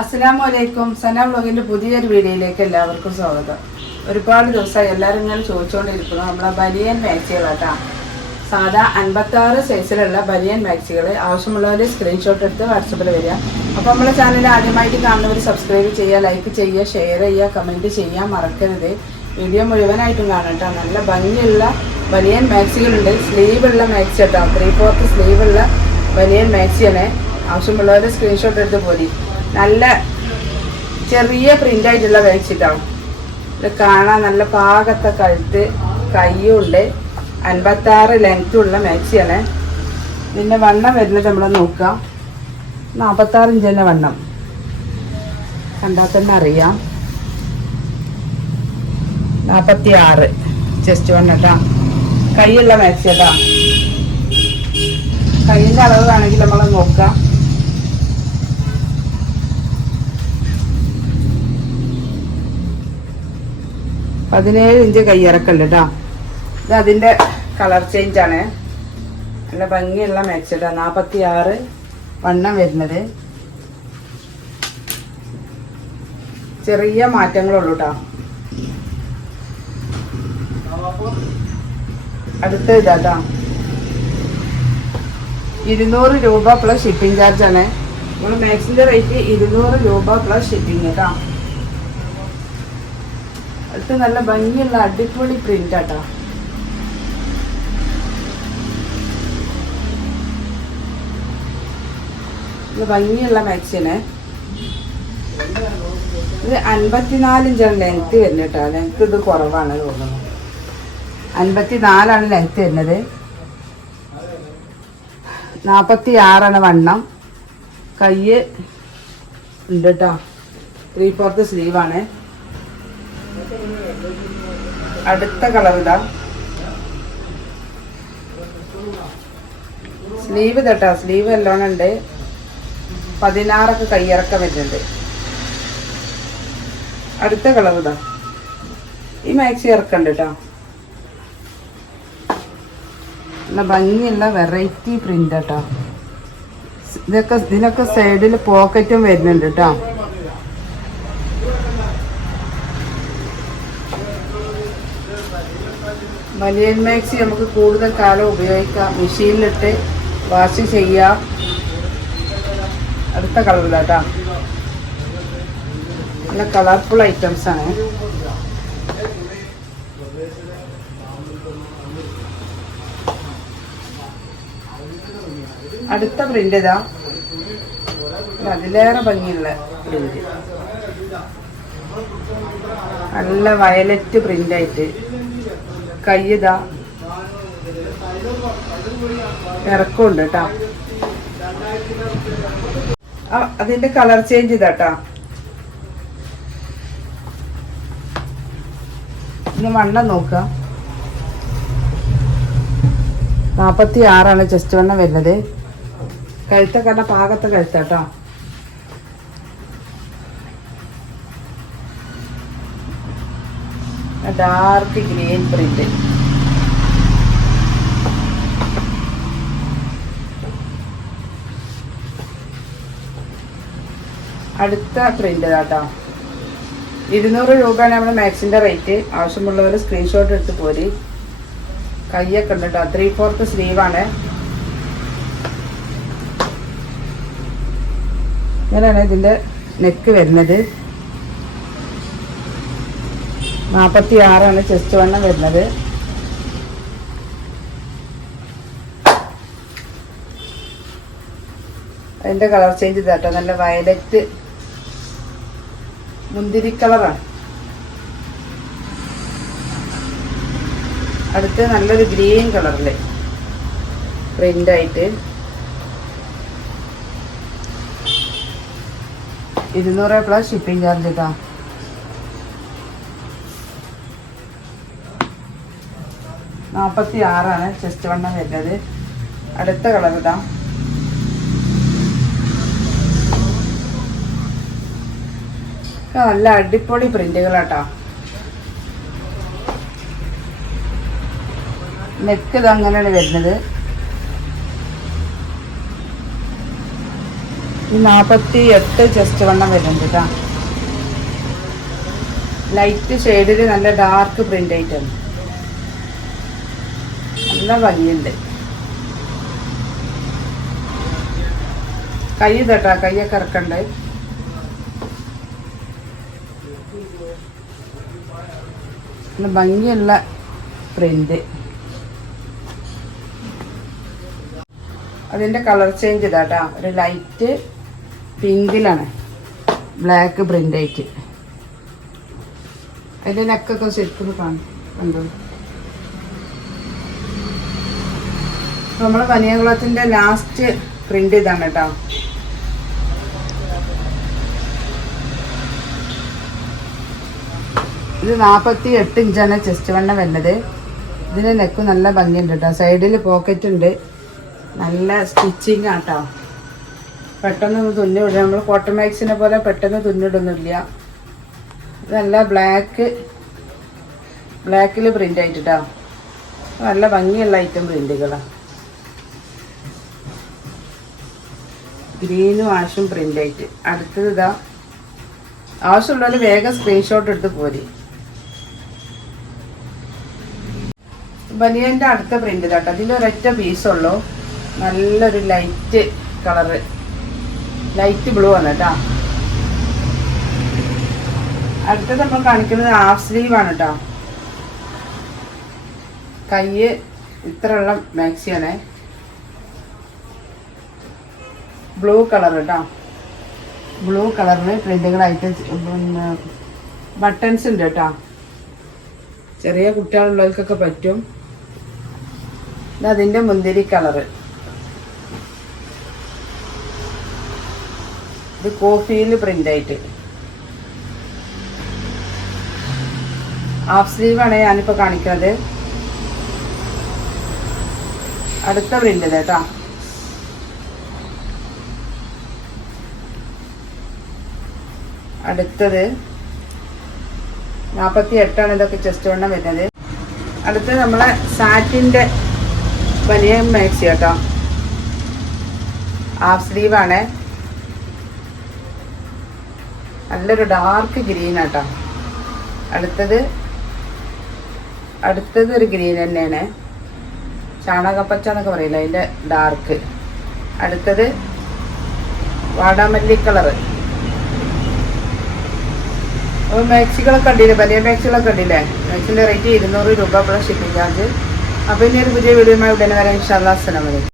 അസ്സലാമലൈക്കും. സന വ്ളോഗിൻ്റെ പുതിയൊരു വീഡിയോയിലേക്ക് എല്ലാവർക്കും സ്വാഗതം. ഒരുപാട് ദിവസമായി എല്ലാവരും ഇങ്ങനെ ചോദിച്ചുകൊണ്ടിരിക്കുന്നു നമ്മളെ ബനിയൻ മാക്സികളാട്ടാ. സാധാ 56 സൈസിലുള്ള ബനിയൻ മാക്സികൾ ആവശ്യമുള്ളവർ സ്ക്രീൻഷോട്ട് എടുത്ത് വാട്സപ്പിൽ വരിക. അപ്പോൾ നമ്മളെ ചാനൽ ആദ്യമായിട്ട് കാണുന്നവർ സബ്സ്ക്രൈബ് ചെയ്യുക, ലൈക്ക് ചെയ്യുക, ഷെയർ ചെയ്യുക, കമൻറ്റ് ചെയ്യാൻ മറക്കരുത്. വീഡിയോ മുഴുവനായിട്ടും കാണട്ടോ. നല്ല ഭംഗിയുള്ള ബനിയൻ മാക്സികളുണ്ട്. സ്ലീവുള്ള മാക്സി കേട്ടോ, 3/4 സ്ലീവുള്ള ബനിയൻ മാക്സിയാണ്. ആവശ്യമുള്ളവർ സ്ക്രീൻഷോട്ട് എടുത്ത് പോരി. നല്ല ചെറിയ പ്രിൻ്റായിട്ടുള്ള മാക്സിട്ടാവും. ഇത് കാണാൻ നല്ല പാകത്തെ കഴുത്ത്, കയ്യുണ്ട്. 56 ലെങ്ത്തുള്ള മാക്സിയാണ്. ഇതിൻ്റെ വണ്ണം വരുന്നത് നമ്മൾ നോക്കാം. 46 ഇഞ്ചിൻ്റെ വണ്ണം കണ്ടാൽ തന്നെ അറിയാം. 46 ചെസ്റ്റ് വണ്ണം കേട്ടോ. കൈയുള്ള മാക്സി കേട്ടോ. കൈയിൻ്റെ അളവ് വേണമെങ്കിൽ നമ്മൾ നോക്കാം. പതിനേഴ് ഇഞ്ച് കയ്യിറക്കുണ്ട് കേട്ടോ. ഇത് അതിൻ്റെ കളർ ചേഞ്ചാണ്. നല്ല ഭംഗിയുള്ള മാക്സി കേട്ടോ. 46 വണ്ണം വരുന്നത്. ചെറിയ മാറ്റങ്ങളുള്ളൂ കേട്ടോ. അടുത്ത ഇതാ 200 രൂപ പ്ലസ് ഷിപ്പിംഗ് ചാർജാണ്. നമ്മൾ മാക്സിൻ്റെ റേറ്റ് 200 രൂപ പ്ലസ് ഷിപ്പിംഗ് കേട്ടോ. അടുത്ത് നല്ല ഭംഗിയുള്ള അടിപൊളി പ്രിന്റ് ആട്ടോ. ഇത് ഭംഗിയുള്ള മാക്സിയാണ്. ഇത് 54 ഇഞ്ചാണ് ലെങ്ത് വരുന്നത് കേട്ടോ. ലെങ്ത് ഇത് കുറവാണ് തോന്നുന്നു. 54 ലെങ്ത് വരുന്നത്. 46 വണ്ണം. കൈ ഉണ്ട് കേട്ടോ. 3/4 സ്ലീവാണ്. അടുത്ത കളർ ഇതാ. സ്ലീവ് തട്ടാ. സ്ലീവ് എല്ലോണം ഉണ്ട്. 16 കയ്യിറക്കം വരുന്നുണ്ട്. അടുത്ത കളർ ഇതാ. ഈ മാക്സി ഇറക്കുന്നുണ്ട് കേട്ടോ. നല്ല ഭംഗിയുള്ള വെറൈറ്റി പ്രിന്റ് കേട്ടോ. ഇതിനൊക്കെ സൈഡിൽ പോക്കറ്റും വരുന്നുണ്ട് കേട്ടോ. ബനിയൻ മാക്സി നമുക്ക് കൂടുതൽ കാലം ഉപയോഗിക്കാം. മെഷീനിലിട്ട് വാഷ് ചെയ്യാം. അടുത്ത കളറില്ല കേട്ടോ. നല്ല കളർഫുൾ ഐറ്റംസ് ആണ്. അടുത്ത പ്രിന്റ് ഇതാ. അതിലേറെ ഭംഗിയുള്ള പ്രിന്റ്. നല്ല വയലറ്റ് പ്രിന്റ് ആയിട്ട്. കയ്യതാ ഇറക്കമുണ്ട് കേട്ടോ. അതിന്റെ കളർ ചേഞ്ച് ഇതാട്ടാ. ഇനി വണ്ണം നോക്കാം. 46 ചെസ്റ്റ് വണ്ണം വരുന്നത്. കഴുത്തൊക്കെ നല്ല പാകത്തെ കഴുത്താട്ടോ. Dark green print. അടുത്ത പ്രിന്റ് കേട്ടോ. 200 രൂപയാണ് നമ്മുടെ മാക്സിന്റെ റേറ്റ്. ആവശ്യമുള്ളവർ സ്ക്രീൻഷോട്ട് എടുത്ത് പോരി. കയ്യൊക്കെ ഉണ്ട് കേട്ടോ. 3/4 സ്ലീവാണ്. ഇങ്ങനെയാണ് ഇതിന്റെ നെക്ക് വരുന്നത്. 46 ചെസ്റ്റ് വണ്ണം വരുന്നത്. അതിന്റെ കളർ ചേഞ്ച് ഇതാട്ടോ. നല്ല വയലറ്റ് മുന്തിരി കളറാണ്. അടുത്ത് നല്ലൊരു ഗ്രീൻ കളറില് പ്രിന്റ് ആയിട്ട്. 200 പ്ലസ് ഷിപ്പിംഗ് ചാർജ് കേട്ടോ. 46 ചെസ്റ്റ് വണ്ണം വരുന്നത്. അടുത്ത കളർ ഇതാ. നല്ല അടിപൊളി പ്രിന്റുകളാട്ടോ. നെക്ക് ഇത് അങ്ങനെയാണ് വരുന്നത്. ഈ 48 ചെസ്റ്റ് വണ്ണം വരുന്നുണ്ട് കേട്ടോ. ലൈറ്റ് ഷെയ്ഡിൽ നല്ല ഡാർക്ക് പ്രിന്റ് ആയിട്ടാണ്, നല്ല ഭംഗിയുണ്ട്. കൈ തട്ടാ, കൈയൊക്കെ ഇറക്കണ്ട്. ഭംഗിയുള്ള പ്രിന്റ്. അതിൻ്റെ കളർ ചേഞ്ച് ഇതാട്ടാ, ഒരു ലൈറ്റ് പിങ്കിലാണ് ബ്ലാക്ക് പ്രിന്റ് ആയിട്ട്. അതിൻ്റെ നെക്കൊക്കെ ശരിക്കും കണ്ടു. നമ്മളെ ബനിയൻകുളത്തിൻ്റെ ലാസ്റ്റ് പ്രിന്റ് ഇതാണ് കേട്ടോ. ഇത് 48 ഇഞ്ചാണ് ചെസ്റ്റ് വണ്ണം വരുന്നത്. ഇതിൻ്റെ നെക്ക് നല്ല ഭംഗിയുണ്ട് കേട്ടോ. സൈഡിൽ പോക്കറ്റ് ഉണ്ട്, നല്ല സ്റ്റിച്ചിങ് ആട്ടോ. പെട്ടെന്ന് തുന്നിവിടുക, നമ്മൾ കോട്ടൺ മാക്സിനെ പോലെ പെട്ടെന്ന് തുന്നിടുന്നില്ല. നല്ല ബ്ലാക്കിൽ പ്രിൻ്റ് ആയിട്ടോ, നല്ല ഭംഗിയുള്ള ഐറ്റം പ്രിൻറ്റുകളാണ്. ഗ്രീനും ആഷും പ്രിൻ്റ് ആയിട്ട്. അടുത്തത് ഇതാ, ആവശ്യമുള്ളവർ വേഗം സ്ക്രീൻഷോട്ട് എടുത്ത് പോരി. ബനിയൻ്റെ അടുത്ത പ്രിൻ്റ് കേട്ടോ. അതിൻ്റെ ഒരൊറ്റ പീസുള്ളൂ, നല്ലൊരു ലൈറ്റ് കളറ്, ലൈറ്റ് ബ്ലൂ ആണ് കേട്ടോ. അടുത്തത് നമ്മൾ കാണിക്കുന്നത് ഹാഫ് സ്ലീവ് ആണ് കേട്ടോ. കൈ ഇത്രയുള്ള മാക്സിയാണ്, ബ്ലൂ കളർ കേട്ടോ. ബ്ലൂ കളറിന് പ്രിന്റുകളായിട്ട് പിന്നെ ബട്ടൺസ് ഉണ്ട് കേട്ടോ. ചെറിയ കുട്ടികളുള്ളവർക്കൊക്കെ പറ്റും. അതിൻ്റെ മുന്തിരി കളറ്, ഇത് കോഫിയിൽ പ്രിന്റ് ആയിട്ട്. ഹാഫ് സ്ലീവാണ് ഞാനിപ്പോൾ കാണിക്കുന്നത്. അടുത്ത പ്രിന്റ് കേട്ടോ. അടുത്തത് 48 ഇതൊക്കെ ചെസ്റ്റ് വണ്ണം വരുന്നത്. അടുത്തത് നമ്മളെ സാറ്റിൻ്റെ ബനിയൻ മാക്സി കേട്ടോ. ഹാഫ് സ്ലീവാണ്, നല്ലൊരു ഡാർക്ക് ഗ്രീൻ ആട്ടോ. അടുത്തത് ഒരു ഗ്രീൻ തന്നെയാണ്, ചാണകപ്പച്ച എന്നൊക്കെ പറയില്ല, അതിൻ്റെ ഡാർക്ക്. അടുത്തത് വാടാമല്ലി കളറ്. അപ്പോൾ മാക്സികളൊക്കെ കണ്ടില്ലേ, വലിയ മാക്സികളൊക്കെ കണ്ടില്ലേ. മാക്സിൻ്റെ റേറ്റ് 200 രൂപ പ്ലസ് ഷിപ്പിംഗ് ചാർജ്. അപ്പോൾ ഇനി ഒരു പുതിയ വീഡിയോയുമായി ഉടനെ വരാം. ഇൻഷാ അല്ലാഹ്. അസ്സലാമു അലൈക്കും.